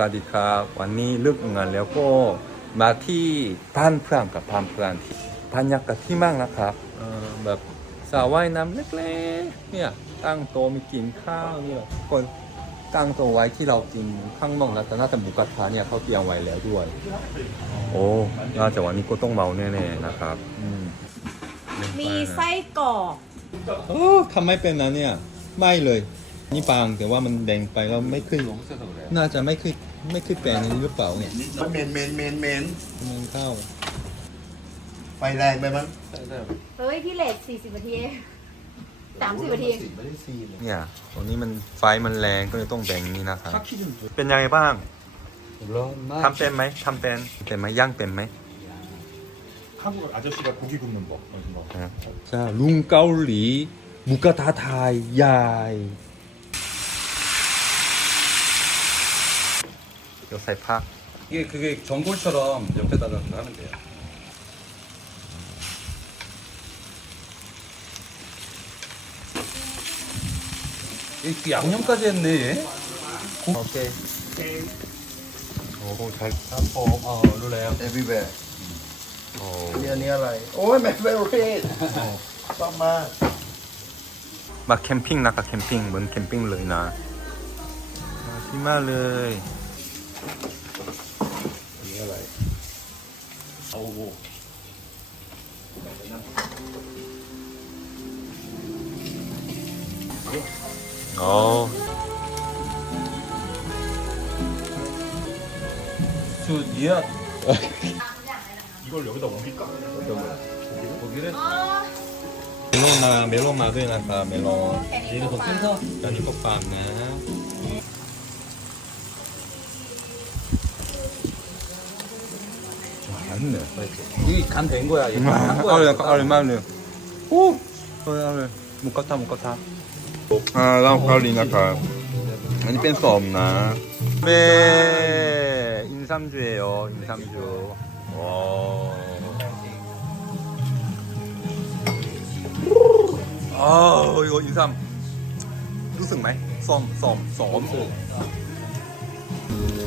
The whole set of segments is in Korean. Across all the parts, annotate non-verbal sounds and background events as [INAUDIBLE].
สวัสดีครับวันนี้เลือกงานแล้วก็มาที่ท่านเพื่อนกับพานเพื่อนที่ท่านอยากกับที่มากนะครับแบบสาวว่าน้ำเล็กๆเนี่ยตั้งโตมีกินข้าวเนี่ยคนตั้งโตไว้ที่เรากินข้างนอกนะแต่น่าจะหมูกระทะเนี่ยเขาเตรียมไว้แล้วด้วย โอ้น่าจะวันนี้ก็ต้องเมาแน่ๆนะครับมีไส้กรอกทำไม่เป็นนะเนี่ยไม่เลย นี่ปังแต่ว่ามันแดงไปเราไม่ขึ้น น่าจะไม่ขึ้นไม่ขึ้นแปลงหรือเปล่าเนี่ยมันเหม็นเหม็นเหม็นเหม็นเหม็นข้าวไฟแรงไปมั้งแเฮ้ยพี่เล็กสี่สิบนาทีสามสิบนาทีเนี่ยตอนนี้มันไฟมันแรงก็เลยต้องแบ่งนี่นะครับเป็นยังไงบ้างทำเต็มไหมทำเต็มเต็มไหมย่างเต็มไหมข้าวอาจจะชิบะคุกกี้คุณมันบอกใช่ลุงเกาหลีบุกตาไทยใหญ่ 요사이 파. 배달을, 아. 음. 이게 그게 전골처럼 옆에다가 하면 돼요. 이 양념까지 했네. 고... 오케이. 오, 잘 잡고. 아, 룰레야. e v e r y w h e 오. 미안해라이. 막 캠핑 나가 캠핑 문 캠핑 러이나. 마지 이게 이걸 여기다 옮길까? 어론나 멜론 마드에 나가 멜론. 이래서 뜯 이거 뽑아 놔. 맛있 네. 이간된거 야. 아, 약간 아, 맛있 네. 오! 그 래, 못갔 다, 못갔 다. 아, 나무갈리나 갈. 아 니, 뺀수없 나. 네, 인삼주예 요, 인삼 주. 와. 아, 이거인 삼. 루승 말? 썸, 썸, 썸.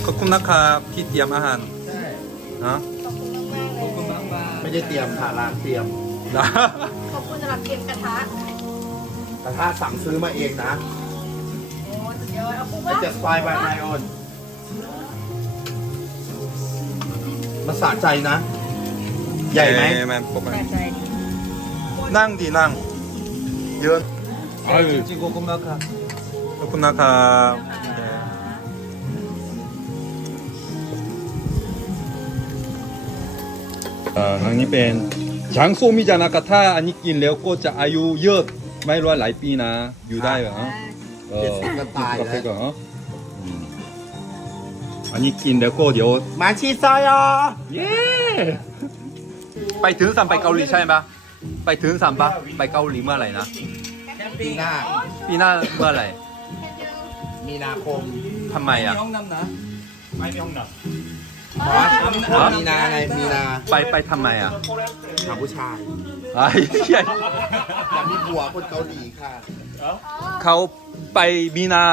거쿤나카피티야마 한. 네. 어? ได้เตรียมค่ะร้านเตรียมนะขอบคุณสำหรับเตรียมกระทะกระทะสั่งซื้อมาเองนะโอ้จะเยอะเอาปุ๊บจะสไฟไปไนออน มาสะใจนะ ใหญ่ไหมแม่ผมนั่งดีนั่ง เยอะจริงๆอคุณมาค่ะคุณนะครัอ่าทางนี้เป็นช้างสูมิจานากาถ้าอันนี้กินแล้วก็จะอายุเยอะไม่รู้หลายปีนะ อยู่ได้เหรอเออตายแล้วอันนี้กินแล้วก็เดี๋ยวมาชีซอยอ่ะเย้ไปถึงสัมไปเกาหลีใช่ไหมไปถึงสัมปะไปเกาหลีเมื่อไหร่นะปีหน้าปีหน้าเมื่อไหร่มีนาคมทำไมอ่ะไม่ม้องน้ำะไม่มีห้องน้ำมีนาไงมีนาไปไปทำไมอ่ะหาผู้ชายไอ้ใหญมีบัวคนเกาหลีค่ะเขาไปมีนา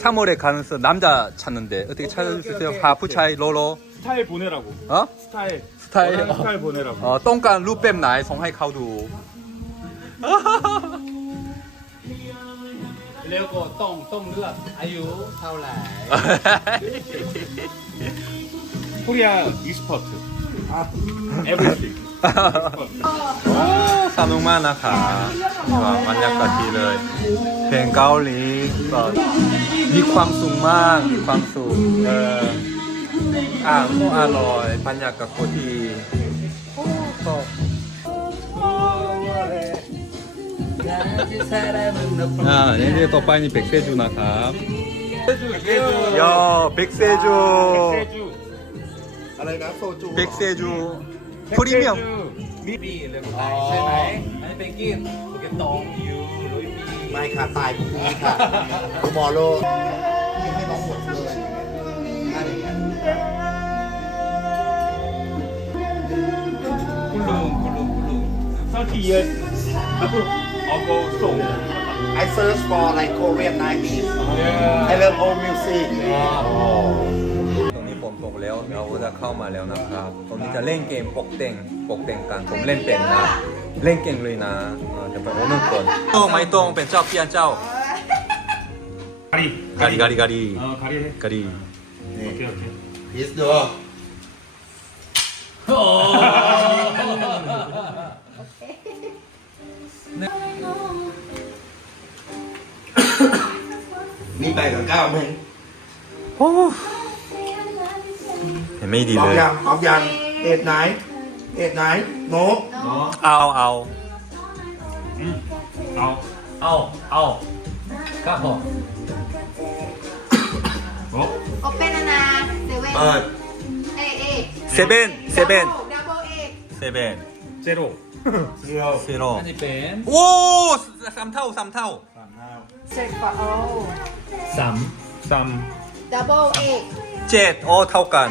สามโมงเลกันส์น้ำจะชั่นนั่นเดอตีชั่นสุดเดียหาผู้ชายโลโลสไตล์보내라고เออสไตล์สไตล์สไตล์보내라고ต้องการรูปแบบไหนส่งให้เขาดูแล้วก็ต้องต้องเลือกอายุเท่าไหร่ 코리아 이스포트 에브리띵 사누마나카 만약까지를 벤가올리 이광수만 이광수 아모아이 만약까 코 아, 이제 또 빨리 백세주나 가. 백세주, 백세주. อะไรนะโซจูเบกเซจูพรีเมียมมีปีเลยใช่ไหมไม่ไปกินเก็บตองอยู่ร้อยปีไม่ค่ะตายพรุ่งนี้ค่ะคุณหมอโลคุณลุงคุณลุงคุณลุงเศร้าที่เยอะออกโกส่ง I search for like Korean 90s. Yeah. I love old music. Yeah. Oh. แล้วเราก็จะเข้า มา แล้ว นะครับตรงนี้จะ เล่น เกม ปก เต่งปก เต่งกันผม เล่น เป็น นะ เล่น เก่ง เลยนะ จะไปโอนก่อนตัวไม่ตรงเป็นเจ้าเพียนเจ้ากรีกรีกรีกรรี โอเคโอเคยิสดูนี่ ไป กับก้าวมึงไม่ดีเลยตอบยังตอบยังเอ็ดไหนเอ็ดไหนโนเอาเอาเอาเอาเอาก้าวโอเปนนาเซเว่นเอเอเซเว่นเซเว่นเซเว่นเซโร่เซโร่เซโร่โอ้สามเท่าสามเท่าสามเท่าเซเฟเอาสามสามดับเบิลเอเจ็ดโอ้เท่ากัน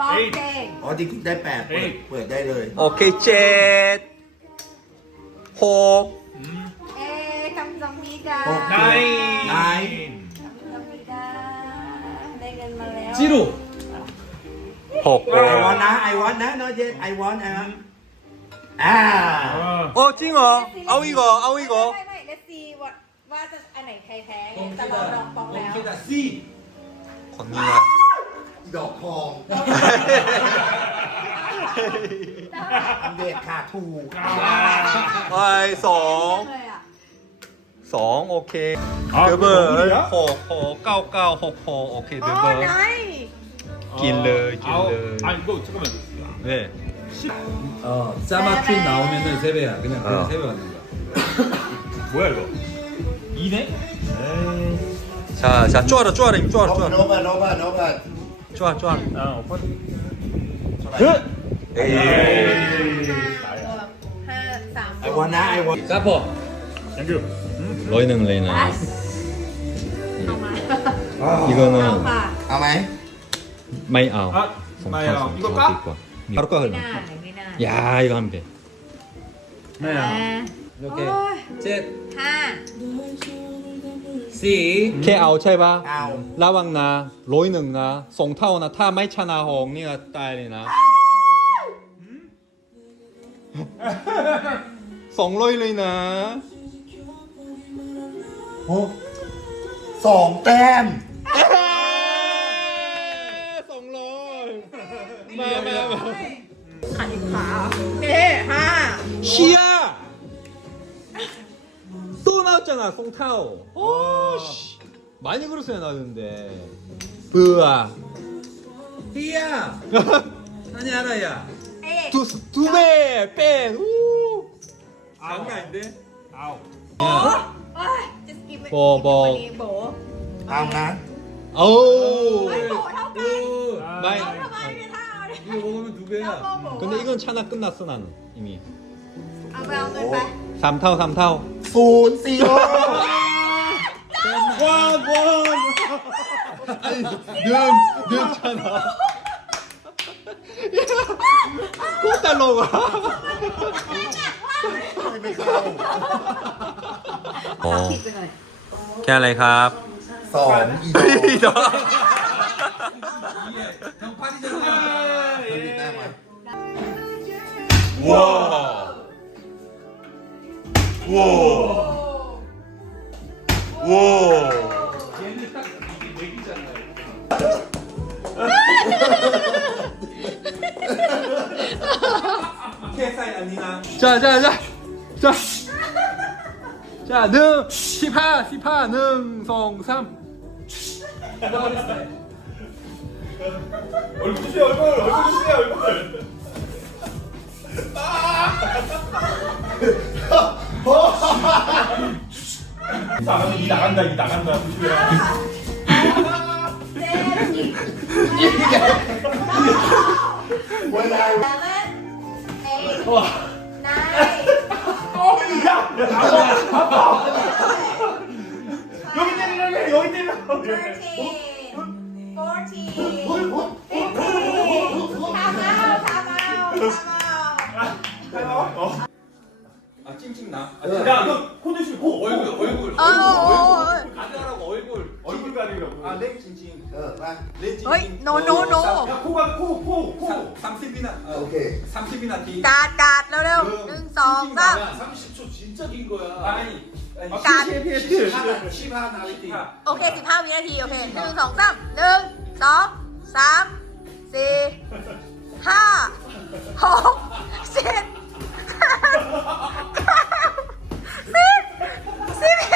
ป้าเจ็ดอ๋อดีกินได้แปดเปิดได้เลยโอเคเจ็ดหกเอทำซอมบี้ได้ได้ทำซอมบี้ได้ได้เงินมาแล้วจิรุหกไอวอนนะไอวอนนะเนาะเจ็ไอวอนไอวอนอ่าโอ้จริงเหรอเอาอีกเหรอเอาอีกเหรอว่าจะอันไหนใครแพ้แต่เรารอปองแล้วคนนี้ Booking.com เด็กขาถูกไปสองสองโอเคเดเบอร์หกหกเก้าเก้าหกหกโอเคเดเบอร์กินเลยกินเลยอ่ะบุ๊คช่วยกันเลยเนี่ยเอ่อซามาทิน나오면은세배야그냥그냥세배만든거야뭐야이거이네자자쪼아라쪼아라쪼아라쪼아라 좋아 네. 좋아 hey. 아 오빠 전화 에이 I wanna I want 사포 땡큐 너희레나 이거는 아마이 아. [NOISE] 아, 마이 아우 마이 아우 이거 까? 바로 까 그러면 야 이거 한배 네. โอเคเจ็ดห้าสี่เคเอาใช่ปะระวังนะ ร้อยหนึ่งนะสองเท่านะถ้าไม่ชนะหงนี่นตายเลยนะสองร้อยเลยนะสองแต้ม마 송타오 오. 오, 씨. 많이 그렸어야 나는데 브아 히야 아니 하나야 두두배빼우 아웃 아닌데 아웃 어? 아 버버 아웃 오우 마이 이거 먹으면 두 배야 [NOISE] 근데 이건 차나 끝났어 나는 이미 아빠 오늘 봐สามเท่าสามเท่าศูนย์สี่ว้าวดืนมดื่มชนะกูตลกอ้แค่อะไรครับสองอีกเดอว้าว 와와 자자자 오오. 오오. 아, 아, 자, 자, 자, 능 시파 시파 능성삼 얼굴 주세요 얼굴 얼굴 주세요 얼굴 아! 나가면 이 나간다 이 나간다 조심해라 찡찡 나. 아, 야, 야, 너 코드시 보 어, 얼굴, 얼굴. 아, 어, 가져라고 얼굴. 얼굴 가리라 아, 렉 찡찡. 어, 렉찡 노, 노, 노. 야, 코가 코, 코, 코. 삼십이나. 오케이. 삼십이나 뒤. 따, 따, 러려. 응, 성, 삼. 삼십초 진짜 긴 거야. 아이 오케이, 오케 오케이, 오케이, 오케이, 오케이, 오케이, 오케이, 오케이, s i